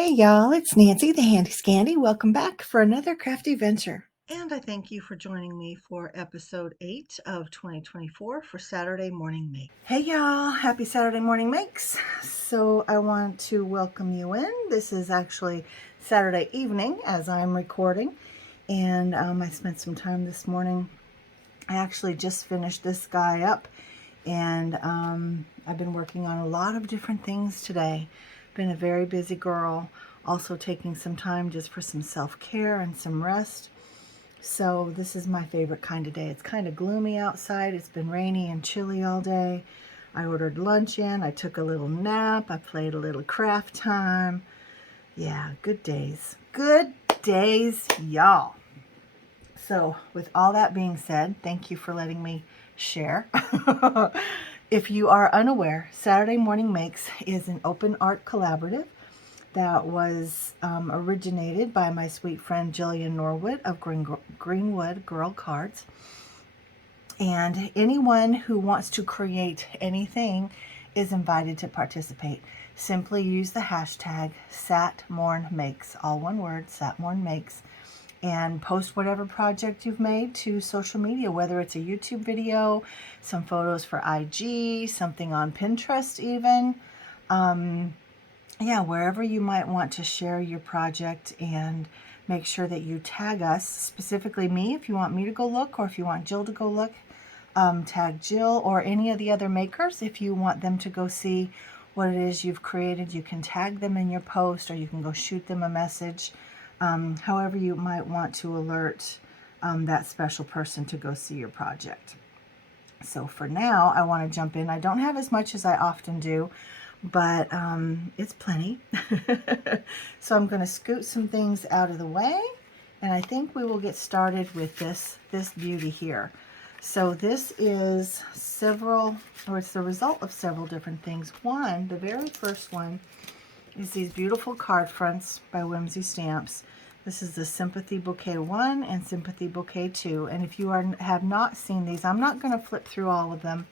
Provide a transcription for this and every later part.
Hey y'all, it's Nancy the Handy Scandy. Welcome back for another crafty venture. And I thank you for joining me for episode 8 of 2024 for Saturday Morning Make. Hey y'all, happy Saturday morning makes. So I want to welcome you in. This is actually Saturday evening as I'm recording, and I spent some time this morning. I actually just finished this guy up, and I've been working on a lot of different things today. Been a very busy girl, also taking some time just for some self-care and some rest. So this is my favorite kind of day. It's kind of gloomy outside. It's been rainy and chilly all day. I ordered lunch in. I took a little nap. I played a little craft time. Yeah, good days. Good days, y'all. So with all that being said, thank you for letting me share. If you are unaware, Saturday Morning Makes is an open art collaborative that was originated by my sweet friend Jillian Norwood of Greenwood Girl Cards. And anyone who wants to create anything is invited to participate. Simply use the hashtag SatMornMakes, all one word, SatMornMakes, and post whatever project you've made to social media, whether it's a YouTube video, some photos for IG, something on Pinterest even. Yeah, wherever you might want to share your project, and make sure that you tag us, specifically me if you want me to go look, or if you want Jill to go look, tag Jill or any of the other makers. If you want them to go see what it is you've created, you can tag them in your post, or you can go shoot them a message, however you might want to alert that special person to go see your project. So for now, I want to jump in. I don't have as much as I often do, but it's plenty. So I'm going to scoot some things out of the way, and I think we will get started with this beauty here. So this is it's the result of several different things. The very first one is these beautiful card fronts by Whimsy Stamps. This is the Sympathy Bouquet 1 and Sympathy Bouquet 2. And if you have not seen these, I'm not going to flip through all of them,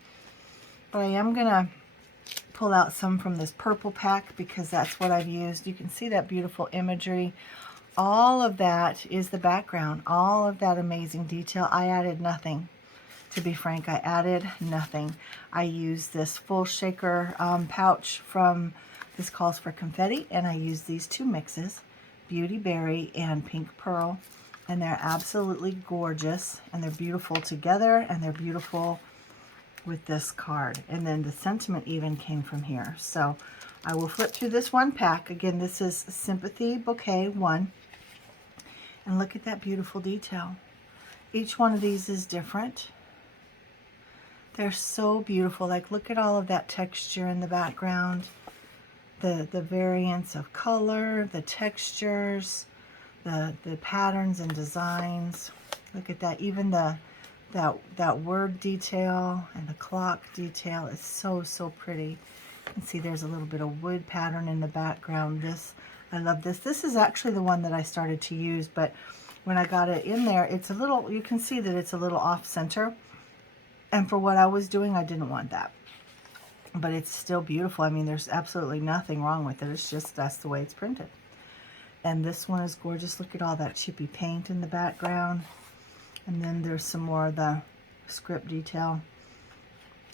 but I am going to pull out some from this purple pack because that's what I've used. You can see that beautiful imagery. All of that is the background, all of that amazing detail. I added nothing. To be frank, I added nothing. I used this full shaker pouch from, this calls for Confetti, and I used these two mixes, Beauty Berry and Pink Pearl, and they're absolutely gorgeous, and they're beautiful together, and they're beautiful with this card. And then the sentiment even came from here. So I will flip through this one pack. Again, this is Sympathy Bouquet 1, and look at that beautiful detail. Each one of these is different. They're so beautiful. Like, look at all of that texture in the background, the variance of color, the textures, the patterns and designs. Look at that. Even that word detail and the clock detail is so pretty. You can see there's a little bit of wood pattern in the background. I love this. This is actually the one that I started to use, but when I got it in there, it's a little, you can see that it's a little off center. And for what I was doing, I didn't want that. But it's still beautiful. I mean, there's absolutely nothing wrong with it. It's just, that's the way it's printed. And this one is gorgeous. Look at all that chippy paint in the background. And then there's some more of the script detail.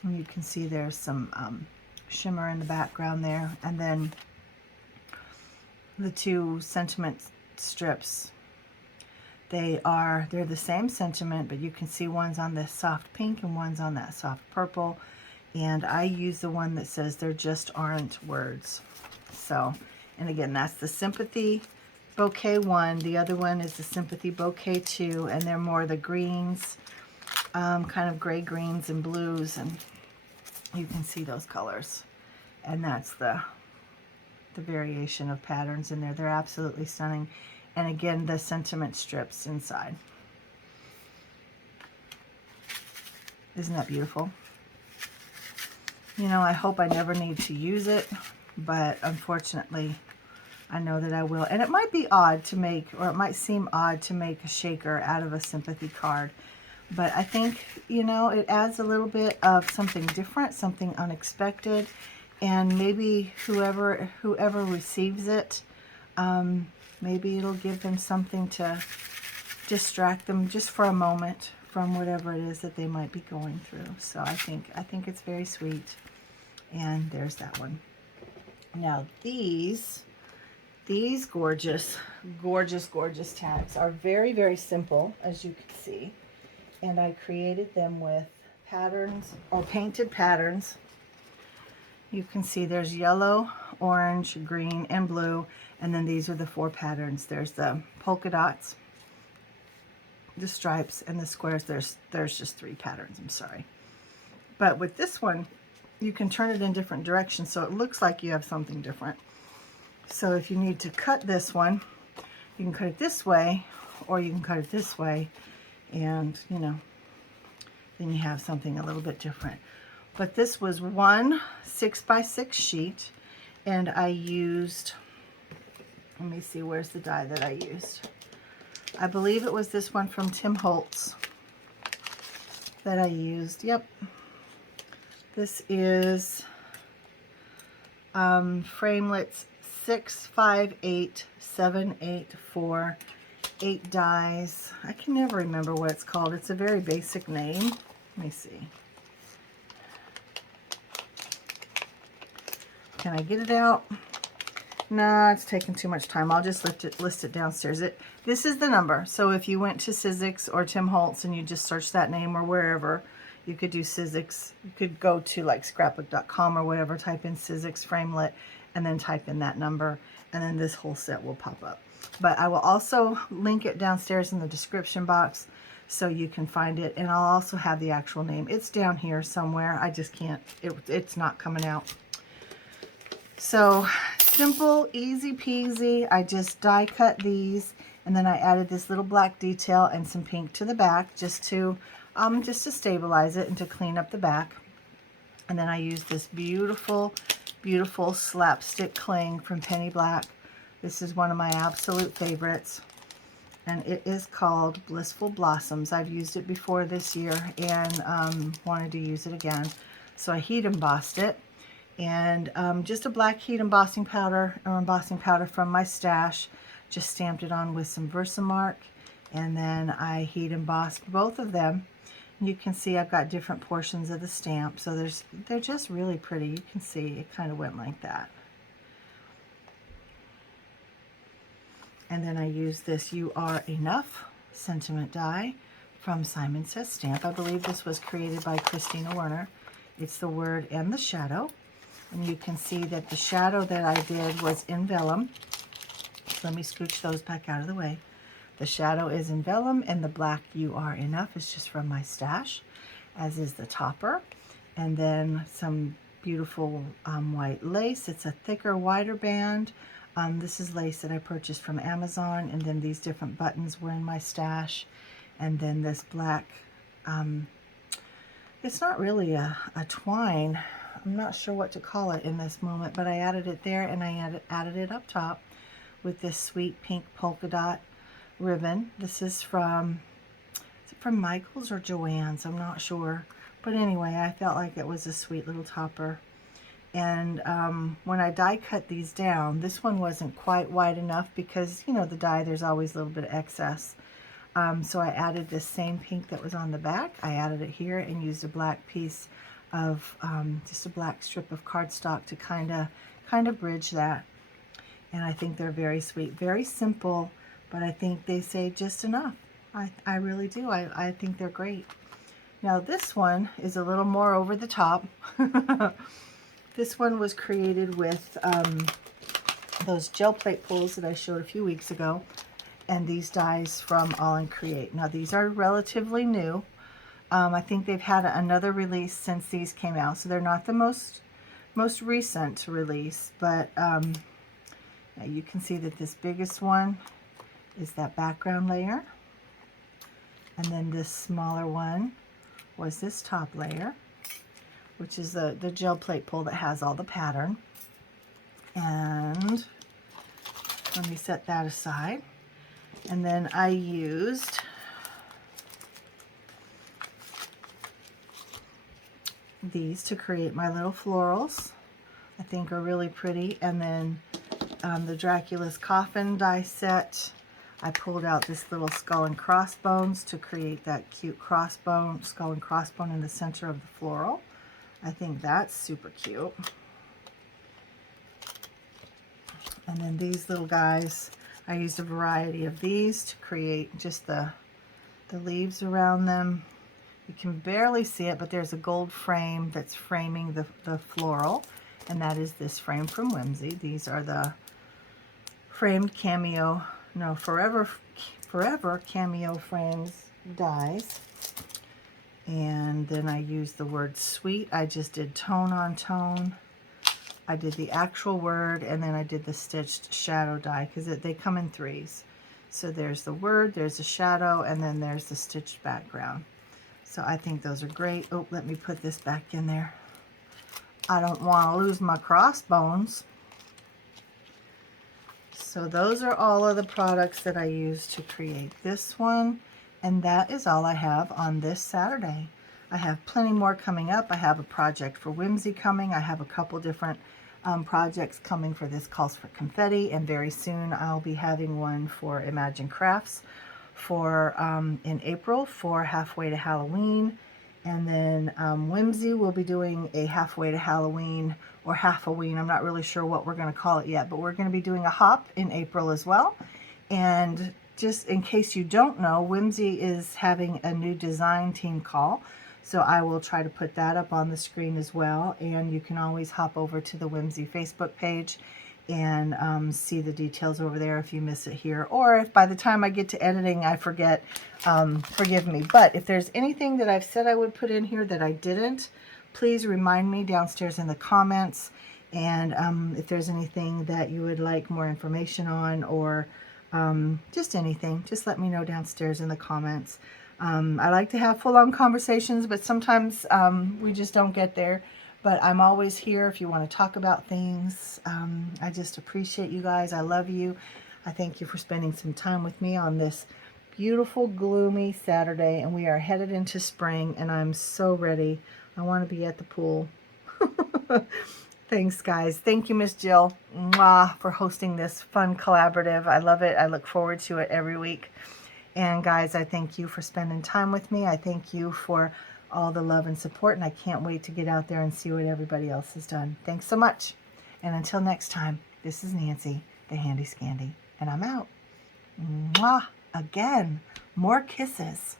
And you can see there's some shimmer in the background there. And then the two sentiment strips, they're the same sentiment, but you can see one's on this soft pink and one's on that soft purple. And I use the one that says there just aren't words. So, and again, that's the Sympathy Bouquet 1. The other one is the Sympathy Bouquet 2, and they're more the greens, kind of gray greens and blues, and you can see those colors. And that's the variation of patterns in there. They're absolutely stunning. And again, the sentiment strips inside. Isn't that beautiful? You know, I hope I never need to use it, but unfortunately, I know that I will. And it might be odd to make, or it might seem odd to make a shaker out of a sympathy card, but I think, you know, it adds a little bit of something different, something unexpected, and maybe whoever receives it Maybe it'll give them something to distract them just for a moment from whatever it is that they might be going through. So I think it's very sweet. And there's that one. Now these gorgeous, gorgeous, gorgeous tags are very, very simple, as you can see. And I created them with patterns or painted patterns. You can see there's yellow, orange, green, and blue. And then these are the 4 patterns. There's the polka dots, the stripes, and the squares. There's just 3 patterns, I'm sorry. But with this one, you can turn it in different directions so it looks like you have something different. So if you need to cut this one, you can cut it this way, or you can cut it this way, and you know, then you have something a little bit different. But this was one 6x6 sheet, and I used, let me see, where's the die that I used? I believe it was this one from Tim Holtz that I used. Yep. This is Framelits 658784, 8 dies. I can never remember what it's called. It's a very basic name. Let me see. Can I get it out? Nah, it's taking too much time. I'll just list it downstairs. This is the number. So if you went to Sizzix or Tim Holtz and you just search that name, or wherever, you could do Sizzix. You could go to like scrapbook.com or whatever, type in Sizzix Framelit, and then type in that number, and then this whole set will pop up. But I will also link it downstairs in the description box so you can find it, and I'll also have the actual name. It's down here somewhere. I just can't, it's not coming out. So simple, easy peasy. I just die cut these, and then I added this little black detail and some pink to the back just to stabilize it and to clean up the back. And then I used this beautiful, beautiful slapstick cling from Penny Black. This is one of my absolute favorites, and it is called Blissful Blossoms. I've used it before this year and wanted to use it again. So I heat embossed it, and just a black heat embossing powder from my stash. Just stamped it on with some Versamark, and then I heat embossed both of them. You can see I've got different portions of the stamp, so they're just really pretty. You can see it kind of went like that. And then I use this You Are Enough sentiment die from Simon Says Stamp. I believe this was created by Christina Werner. It's the word and the shadow. And you can see that the shadow that I did was in vellum. So let me scooch those back out of the way. The shadow is in vellum, and the black You Are Enough is just from my stash, as is the topper. And then some beautiful white lace. It's a thicker, wider band. This is lace that I purchased from Amazon, and then these different buttons were in my stash. And then this black, it's not really a twine. I'm not sure what to call it in this moment, but I added it there, and I added it up top with this sweet pink polka dot ribbon. This is from Michael's or Joann's, I'm not sure. But anyway, I felt like it was a sweet little topper. And when I die cut these down, this one wasn't quite wide enough because, you know, the die, there's always a little bit of excess. So I added this same pink that was on the back. I added it here and used a black piece of, just a black strip of cardstock to kind of bridge that. And I think they're very sweet, very simple, but I think they say just enough. I really do. I think they're great. Now this one is a little more over the top. This one was created with those gel plate pulls that I showed a few weeks ago, and these dies from All in Create. Now these are relatively new. I think they've had another release since these came out, so they're not the most recent release, but you can see that this biggest one is that background layer, and then this smaller one was this top layer, which is the gel plate pull that has all the pattern. And let me set that aside. And then I used these to create my little florals. I think are really pretty. And then the Dracula's Coffin die set. I pulled out this little skull and crossbones to create that cute crossbone, skull and crossbone in the center of the floral. I think that's super cute. And then these little guys, I used a variety of these to create just the leaves around them. You can barely see it, but there's a gold frame that's framing the floral, and that is this frame from Whimsy. These are the framed cameo, no, forever cameo frames dies. And then I used the word sweet. I just did tone on tone. I did the actual word, and then I did the stitched shadow die, because they come in threes. So there's the word, there's the shadow, and then there's the stitched background. So I think those are great. Oh, let me put this back in there. I don't want to lose my crossbones. So those are all of the products that I used to create this one. And that is all I have on this Saturday. I have plenty more coming up. I have a project for Whimsy coming. I have a couple different projects coming for this Calls for Confetti. And very soon I'll be having one for Imagine Crafts for in April for Halfway to Halloween. And then Whimsy will be doing a Halfway to Halloween or Half-a-ween. I'm not really sure what we're going to call it yet, but we're going to be doing a hop in April as well. And just in case you don't know, Whimsy is having a new design team call. So I will try to put that up on the screen as well. And you can always hop over to the Whimsy Facebook page and see the details over there if you miss it here. Or if by the time I get to editing I forget, forgive me. But if there's anything that I've said I would put in here that I didn't, please remind me downstairs in the comments. And if there's anything that you would like more information on, or just anything, just let me know downstairs in the comments. I like to have full-on conversations, but sometimes we just don't get there. But I'm always here if you want to talk about things. I just appreciate you guys. I love you. I thank you for spending some time with me on this beautiful, gloomy Saturday. And we are headed into spring, and I'm so ready. I want to be at the pool. Thanks, guys. Thank you, Miss Jill, mwah, for hosting this fun collaborative. I love it. I look forward to it every week. And guys, I thank you for spending time with me. I thank you for all the love and support, and I can't wait to get out there and see what everybody else has done. Thanks so much. And until next time, this is Nancy, the Handy Scandy, and I'm out. Mwah! Again, more kisses.